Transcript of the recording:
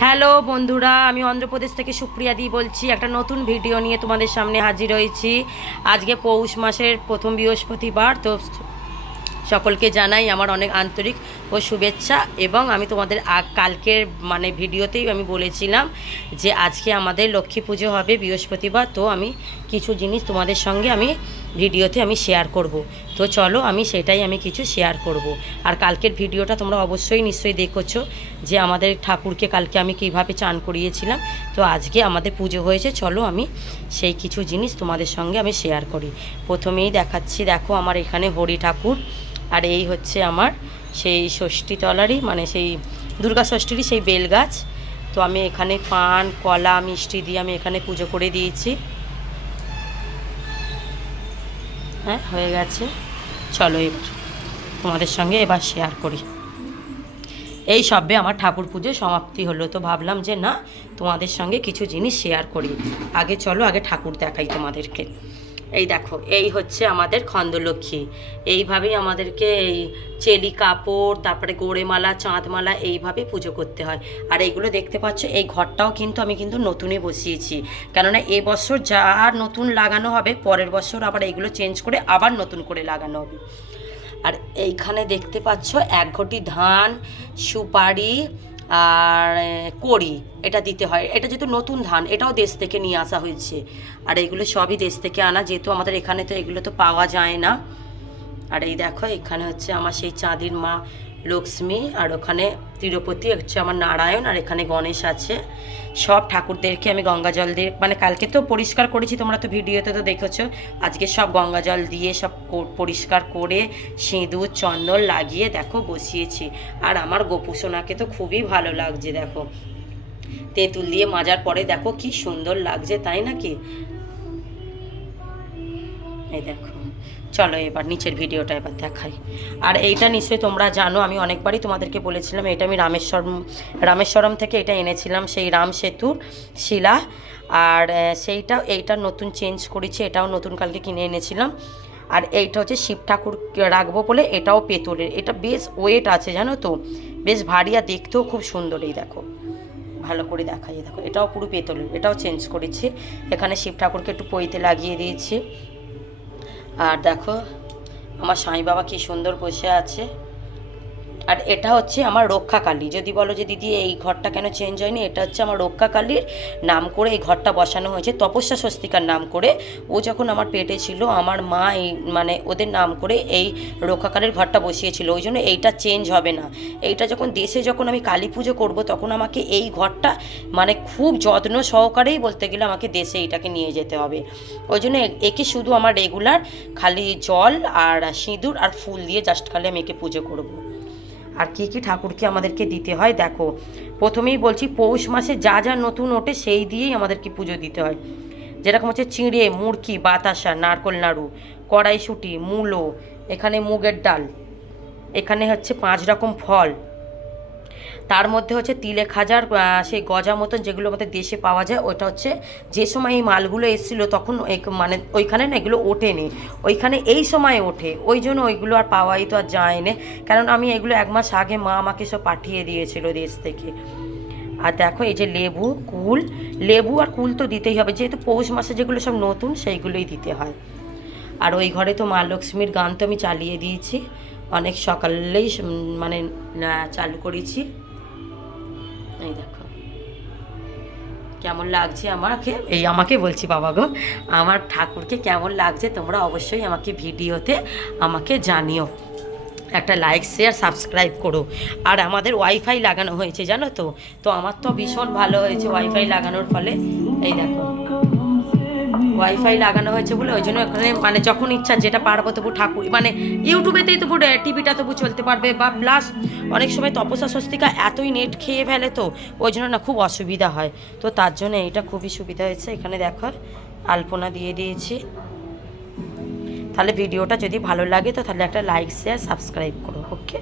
Hello বন্ধুরা, আমি অন্ধ্রপ্রদেশ থেকে সুপ্রিয়া দি বলছি। একটা নতুন ভিডিও নিয়ে তোমাদের সামনে হাজির হয়েছি। আজকে পৌষ মাসের প্রথম বৃহস্পতিবার, তো সকলকে জানাই আমার অনেক আন্তরিক ও শুভেচ্ছা। এবং আমি তোমাদের কালকের ভিডিওতেই আমি বলেছিলাম যে আজকে আমাদের লক্ষ্মী পুজো হবে বৃহস্পতিবার, তো আমি কিছু জিনিস তোমাদের সঙ্গে আমি ভিডিওতে আমি শেয়ার করব। তো চলো আমি সেটাই কিছু শেয়ার করব। আর কালকের ভিডিওটা তোমরা অবশ্যই নিশ্চয়ই দেখেছো যে আমাদের ঠাকুরকে কালকে আমি কিভাবে চান করিয়েছিলাম। তো আজকে আমাদের পুজো হয়েছে, চলো আমি সেই কিছু জিনিস তোমাদের সঙ্গে আমি শেয়ার করি। প্রথমেই দেখাচ্ছি, দেখো আমার এখানে হরি ঠাকুর, আর এই হচ্ছে আমার সেই ষষ্ঠী তলারই সেই দুর্গা ষষ্ঠীরই সেই বেলগাছ। তো আমি এখানে পান কলা মিষ্টি দিয়ে আমি এখানে পুজো করে দিয়েছি। হ্যাঁ, হয়ে গেছে। চলো এবার তোমাদের সঙ্গে এবার শেয়ার করি। এই সবে আমার ঠাকুর পুজো সমাপ্তি হলো, তো ভাবলাম যে না, তোমাদের সঙ্গে কিছু জিনিস শেয়ার করি। আগে চলো আগে ঠাকুর দেখাই তোমাদেরকে। এই দেখো, এই হচ্ছে আমাদের খন্দলক্ষ্মী। এইভাবেই আমাদেরকে এই চেলি কাপড়, তারপরে গোড়েমালা চাঁদমালা এইভাবে পুজো করতে হয়। আর এইগুলো দেখতে পাচ্ছ, এই ঘরটাও আমি নতুনই বসিয়েছি, কেননা এবছর যা নতুন লাগানো হবে পরের বছর আবার এইগুলো চেঞ্জ করে আবার নতুন করে লাগানো হবে। আর এইখানে দেখতে পাচ্ছ এক ঘটি ধান, সুপারি আর কড়ি, এটা দিতে হয়। এটা যেহেতু নতুন ধান, এটাও দেশ থেকে নিয়ে আসা হয়েছে। আর এইগুলো সবই দেশ থেকে আনা, যেহেতু আমাদের এখানে তো এগুলো তো পাওয়া যায় না। আর এই দেখো, এখানে হচ্ছে আমার সেই চাঁদির মা লক্ষ্মী, আর ওখানে তিরুপতি হচ্ছে আমার নারায়ণ, আর এখানে গণেশ আছে। সব ঠাকুরদেরকে আমি গঙ্গা জল দিয়ে কালকে তো পরিষ্কার করেছি, তোমরা তো ভিডিওতে তো দেখেছো। আজকে সব গঙ্গা জল দিয়ে সব পরিষ্কার করে সিঁদুর চন্দন লাগিয়ে দেখো বসিয়েছি। আর আমার গোপুসোনাকে তো খুবই ভালো লাগছে, দেখো তেঁতুল দিয়ে মাজার পরে দেখো কি সুন্দর লাগছে, তাই নাকি? এই দেখো, চলো এবার নিচের ভিডিওটা এবার দেখাই। আর এইটা নিশ্চয়ই তোমরা জানো, আমি অনেকবারই তোমাদেরকে বলেছিলাম, এটা আমি রামেশ্বরম থেকে এটা এনেছিলাম, সেই রাম সেতুর শিলা। আর এইটা নতুন চেঞ্জ করেছি, এটাও নতুন কালকে কিনে এনেছিলাম। আর এইটা হচ্ছে শিব ঠাকুর রাখবো বলে, এটাও পেতলের। এটা বেশ ওয়েট আছে জানো তো, বেশ ভারী, আর দেখতেও খুব সুন্দর। এই দেখো, ভালো করে দেখাই, দেখো এটাও পুরো পেতলের, এটাও চেঞ্জ করেছি। এখানে শিব ঠাকুরকে একটু পইতে লাগিয়ে দিয়েছি। আর দেখো আমার সাঁই বাবা কি সুন্দর বসে আছে। আর এটা হচ্ছে আমার রক্ষাকালী। যদি বলো যে দিদি এই ঘরটা কেন চেঞ্জ হয়নি, এটা হচ্ছে আমার রক্ষাকালীর নাম করে এই ঘরটা বসানো হয়েছে, তপস্যা স্বস্তিকার নাম করে। ও যখন আমার পেটে ছিল, আমার মা এই ওদের নাম করে এই রক্ষাকালীর ঘরটা বসিয়েছিল, ওই জন্য এইটা চেঞ্জ হবে না। এইটা যখন আমি কালী পুজো করবো, তখন আমাকে এই ঘরটা খুব যত্ন সহকারেই বলতে গেলে আমাকে দেশে এইটাকে নিয়ে যেতে হবে। ওই জন্য একে শুধু আমার রেগুলার খালি জল আর সিঁদুর আর ফুল দিয়ে জাস্ট খালি আমি একে পুজো করবো। আর কী কী ঠাকুরকে আমাদেরকে দিতে হয় দেখো, প্রথমেই বলছি পৌষ মাসে যা যা নতুন ওঠে সেই দিয়েই আমাদেরকে পুজো দিতে হয়। যেরকম হচ্ছে চিঁড়ে, মুড়কি, বাতাসা, নারকোল নাড়ু, কড়াইশুঁটি, মূলো, এখানে মুগের ডাল, এখানে হচ্ছে 5 রকম ফল, তার মধ্যে হচ্ছে তিলে খাজার সেই গজা মতন যেগুলো আমাদের দেশে পাওয়া যায়। ওটা হচ্ছে যে সময় এই মালগুলো এসেছিলো তখন ওইখানে না এগুলো ওঠেনি, ওইখানে এই সময় ওঠে, ওই জন্য ওইগুলো আর পাওয়াই তো আর যায় না। কারণ আমি এগুলো 1 মাস আগে মা আমাকে সব পাঠিয়ে দিয়েছিল দেশ থেকে। আর দেখো এই যে লেবু আর কুল তো দিতেই হবে, যেহেতু পৌষ মাসে যেগুলো সব নতুন সেইগুলোই দিতে হয়। আর ওই ঘরে তো মা লক্ষ্মীর গান তো আমি চালিয়ে দিয়েছি, অনেক সকালেই চালু করেছি। এই দেখো কেমন লাগছে আমাকে বলছি, বাবা গো, আমার ঠাকুরকে কেমন লাগছে তোমরা অবশ্যই আমাকে ভিডিওতে জানিও। একটা লাইক শেয়ার সাবস্ক্রাইব করো। আর আমাদের ওয়াইফাই লাগানো হয়েছে জানো তো, তো আমার তো ভীষণ ভালো হয়েছে ওয়াইফাই লাগানোর ফলে। এই দেখো ওয়াইফাই লাগানো হয়েছে বলে ওই জন্য এখানে যখন ইচ্ছা যেটা পারবো তবু ঠাকুর ইউটিউবেতেই তবু টিভিটা তবু চলতে পারবে। বা প্লাস অনেক সময় তপস্যা স্বস্তিকা এতই নেট খেয়ে ফেলে, তো ওই জন্য না খুব অসুবিধা হয়। তো তার জন্য এটা খুবই সুবিধা হয়েছে। এখানে দেখো আলপনা দিয়ে দিয়েছি। তাহলে ভিডিওটা যদি ভালো লাগে তো তাহলে একটা লাইক শেয়ার সাবস্ক্রাইব করো, ওকে।